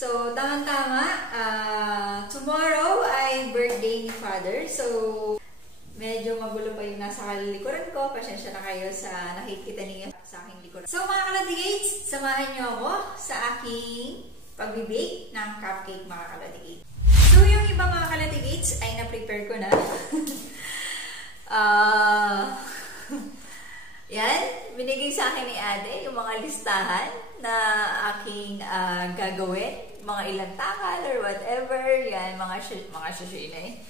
So, tama-tama, tomorrow ay birthday ni Father. So, medyo magulo pa yung nasa kalikuran ko. Pasensya na kayo sa nakikita niyo sa aking likuran. So, mga kaladigates, samahan niyo ako sa aking pag-bake ng cupcake, mga kaladigates. So, yung iba mga kaladigates ay na-prepare ko na. Yan, binigay sa akin ni Ate yung mga listahan na aking gagawin. Mga ilang takal or whatever. Yan, mga sashinay.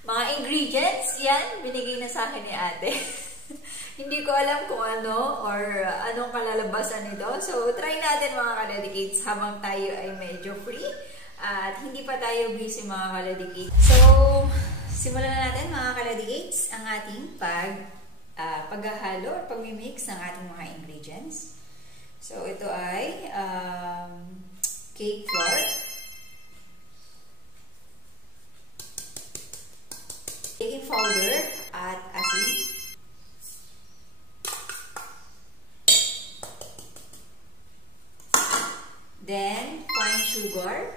Mga ingredients, yan, binigay na sa akin ni Ate. Hindi ko alam kung ano or anong kalalabasan nito. So, try natin mga kaladigates habang tayo ay medyo free. At hindi pa tayo busy mga kaladigates. So, simulan na natin mga kaladigates ang ating paghahalo or pag-mix ng ating mga ingredients. So, ito ay cake flour, baking powder at asin, then fine sugar,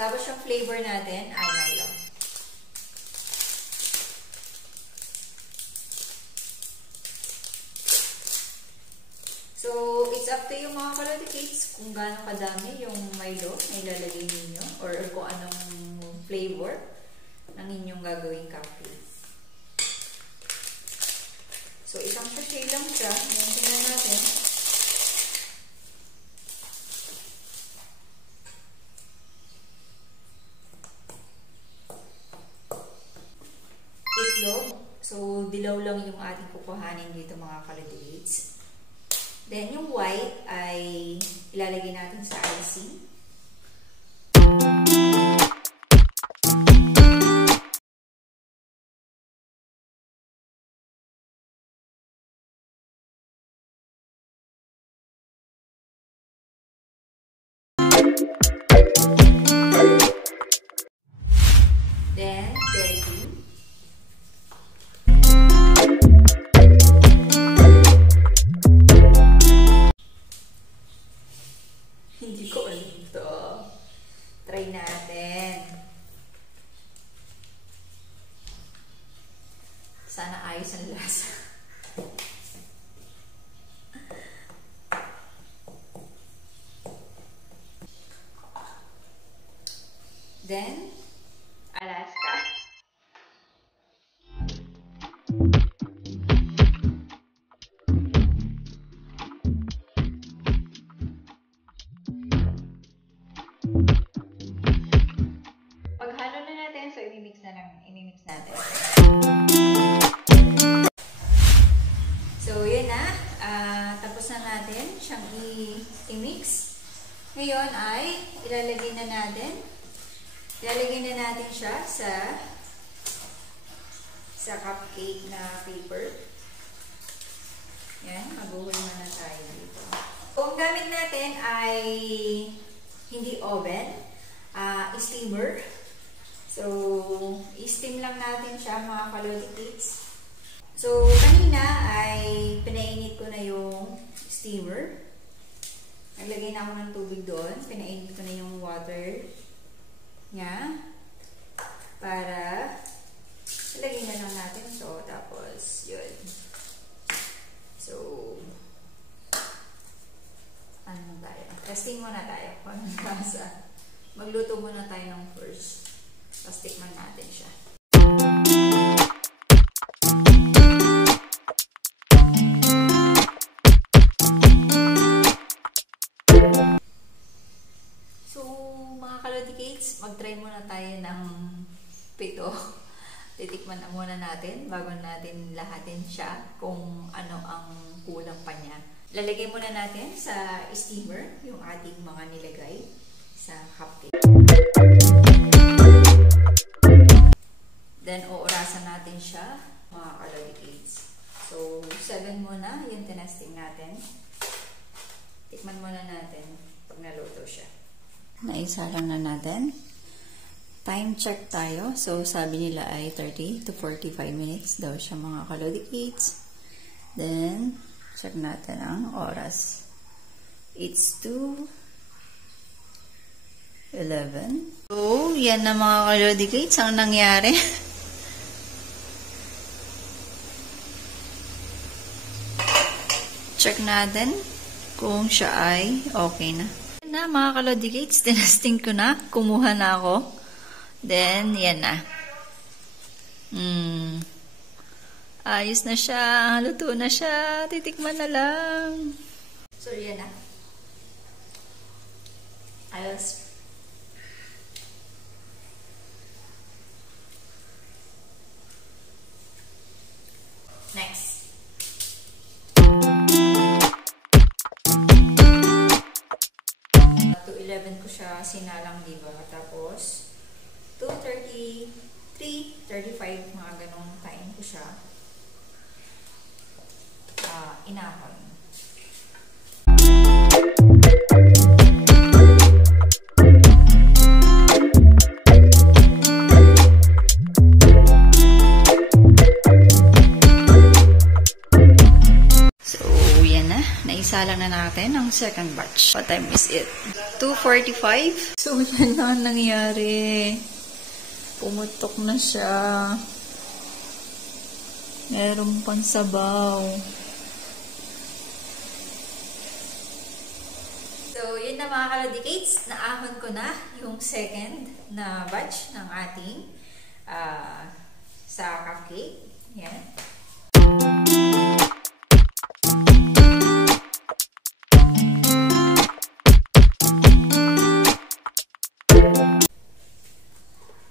tapos yung flavor natin ay Milo. So, it's up to you mga kaladigates kung gaano kadami yung Milo na ilalagay ninyo or kung anong flavor ng inyong gagawing cupcake. So, isang sachet lang siya. Ngayon tingnan natin. Itlog. So, dilaw lang yung ating kukuhanin dito mga kaladigates. Then, yung white ay ilalagay natin sa icing. Then, dairy cream. Hindi ko alam ito. Try natin. Sana ayos ang lasa. Then, Alaska. Paghalo na natin, so imimix natin. So, yun na. Tapos na natin siyang i-mix. Ngayon ay ilalagay na natin siya sa cupcake na paper. Yan, mag-uwi na tayo dito. So, ang gamit natin ay hindi oven, steamer. So, i-steam lang natin siya mga kaladigates. So, kanina ay pinainit ko na yung steamer. Naglagay na ako ng tubig doon. Pinainit ko na yung water niya. Para ilagay na lang natin ito. Tapos, yun. So, ano tayo? Testing muna tayo. Kung anong lasa. Magluto muna tayo ng first. Tapos tikman natin siya. So, mga kaladigates, mag-try muna tayo ng pito. Titikman na muna natin bago natin lahatin siya kung ano ang kulang pa niya. Lalagay muna natin sa steamer yung ating mga nilagay sa cupcake. Then, uurasan natin siya, mga kaladigates. So, 7 muna yung tinesting natin. Tikman muna natin pag naluto siya. Naisa lang na natin. Time check tayo. So, sabi nila ay 30 to 45 minutes daw siya mga kaladigates. Then, check natin ang oras. It's 2:11. So, yan na mga kalodi kids ang nangyari. Check natin kung siya ay okay na. Yan na mga kalodi kids, tinasting ko na. Kumuha na ako. Then, yan na. Ayos na siya. Luto na siya. Titikman na lang. So, yan na. Ayos. Next. 2:11 ko siya sinalang, diba? Tapos, 2:33, 35, mga ganong time ko siya inahon. Naisalang na natin ang second batch. What time is it? 2:45. So, yan na ang nangyari. Pumutok na siya. Meron pang sabaw. So, yun na mga kalodikates. Naahon ko na yung second na batch ng ating sa cupcake. Yan.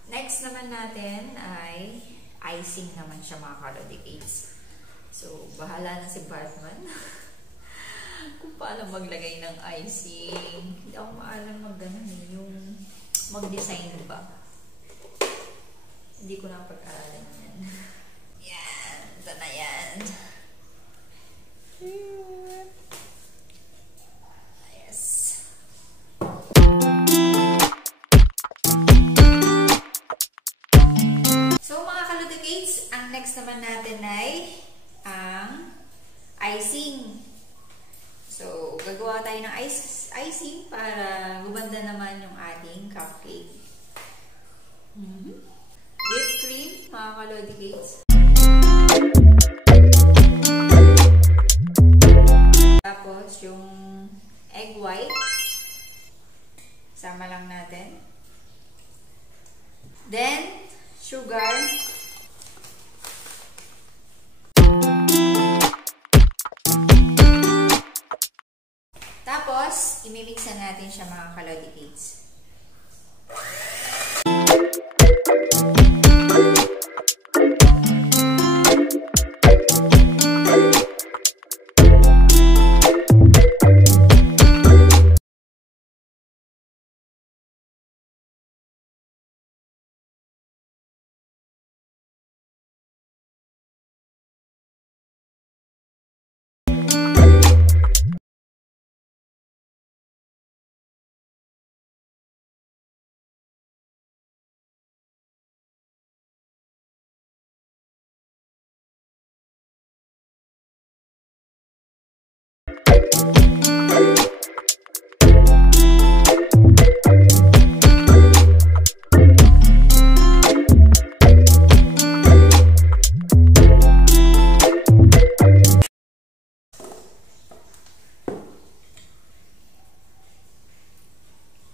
Next naman natin ay icing naman siya mga kalodikates. So, bahala na si Batman kung paano maglagay ng icing. Hindi ako maalam yung mag-design ba. Hindi ko na pag-aralan yan. Yan. Ito na yan. Yes. So, mga kalodikates, ang next naman natin ay ang icing. So, gagawa tayo ng icing para gumanda naman yung ating cupcake. Whipped cream, mga kalodikates. Tapos, yung egg white. Sama lang natin. Then, sugar. Tapos, imimix na natin siya mga kalodikates.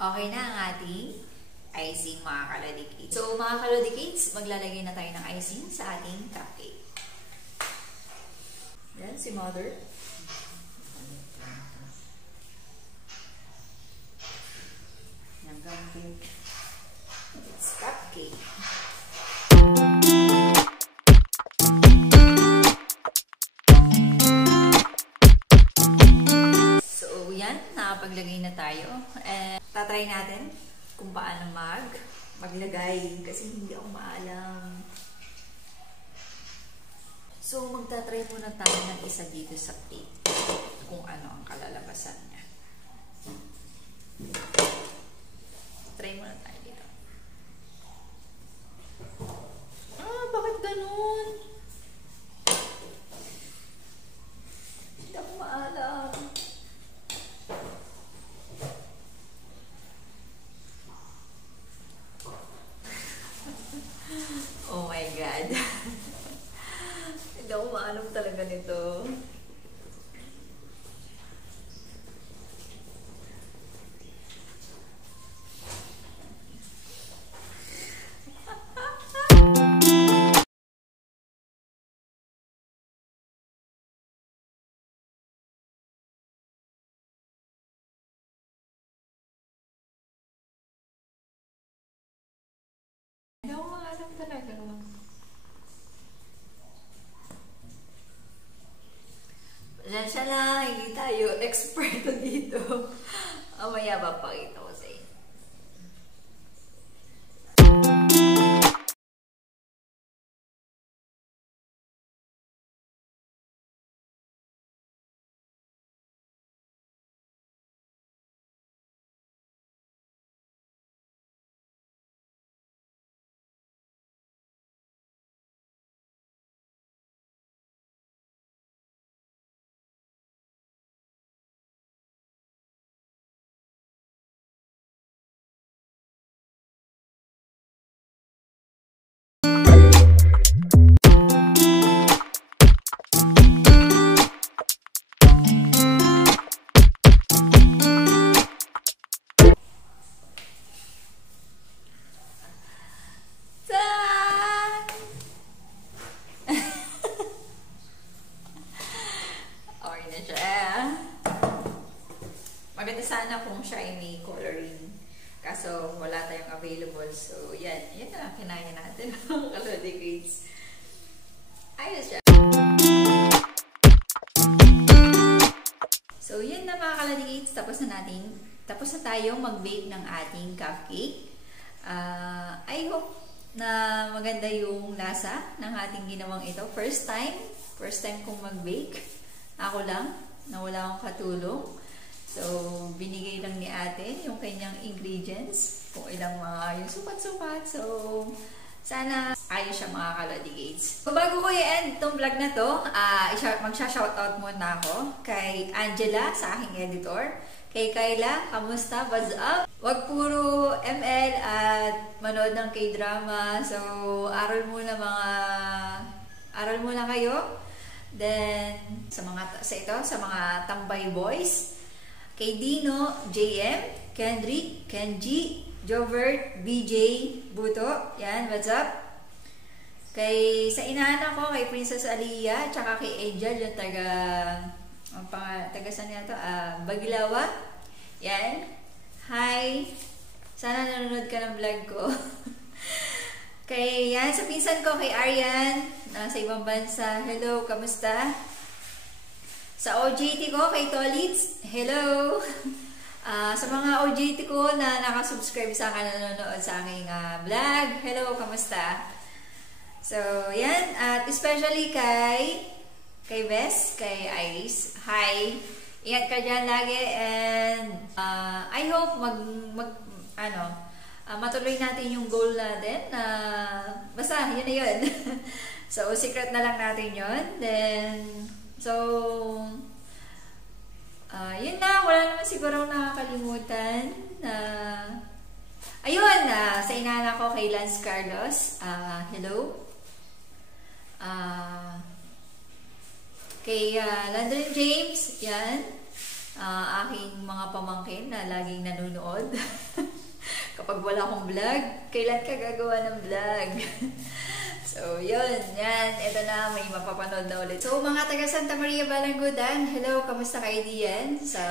Okay na ang ating icing mga kalodikates. So mga kalodikates, maglalagay na tayo ng icing sa ating cupcake. Yan si Mother. It's cupcake. So yan, nakapaglagay na tayo. And tatry natin kung paano maglagay kasi hindi ako maalam. So magtatry muna tayo ng isa dito sa plate kung ano ang kalalabasan niya. Try muna tayo dito. Bakit ganun? nakakaalam talaga nito. Hindi ako makaalam talaga. Pasensya na, hindi tayo eksperto dito. Mamaya papakita ko sa inyo. Maganda sana kung siya ay may coloring. Kaso wala tayong available. So yan. Yan na lang kinaya natin. Kalodi grades. Ayos siya. So yan na mga kalodi grades. Tapos na tayong mag-bake ng ating cupcake. I hope na maganda yung lasa ng ating ginawang ito. First time kong mag-bake. Ako lang. Na wala akong katulong. So, binigay lang ni ate yung kanyang ingredients. Kung ilang mga yung supat-supat. So, sana ayos siya mga kalodi gates. So, bago ko i-end itong vlog na to, magsha-shoutout muna ako kay Angela sa aking editor. Kay Kayla, kamusta? What's up? Wag puro ML at manood ng K-drama. So, aral muna kayo. Then, sa mga tambay boys, kay Dino, JM, Kendrick, Kenji, Jovert, BJ, Buto, yan, what's up? Sa inaanak ko, kay Princess Aliyah, tsaka kay Angel, yung taga saan nga to? Bagilawa, yan, hi, sana nanonood ka ng vlog ko. Sa pinsan ko, kay Arian, nasa ibang bansa, hello, kamusta? Sa OJT ko, kay Tolitz, hello! Sa mga OJT ko na nakasubscribe sa akin, nanonood sa aking vlog, hello, kamusta? So, yan. At especially kay Bess, kay Iris, hi! Ingat ka dyan lagi and I hope matuloy natin yung goal natin. Basta, yun na yun. So, secret na lang natin yun. Then, yun na, wala naman siguro nakakalimutan. Ayun, sa inaanak ko kay Lance Carlos, hello. Kay Landon James, yan. Aking mga pamangkin na laging nanonood. Kapag wala akong vlog, kailan ka gagawa ng vlog? So, yun. Yan. Ito na. May mapapanood na ulit. So, mga taga Santa Maria Balanggudan, hello. Kamusta kayo diyan? So,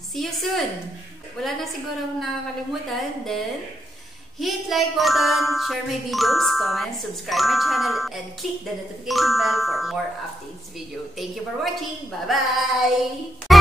see you soon. Wala na siguro nakakalimutan. Then, hit like button, share my videos, comment, subscribe my channel, and click the notification bell for more updates video. Thank you for watching. Bye-bye!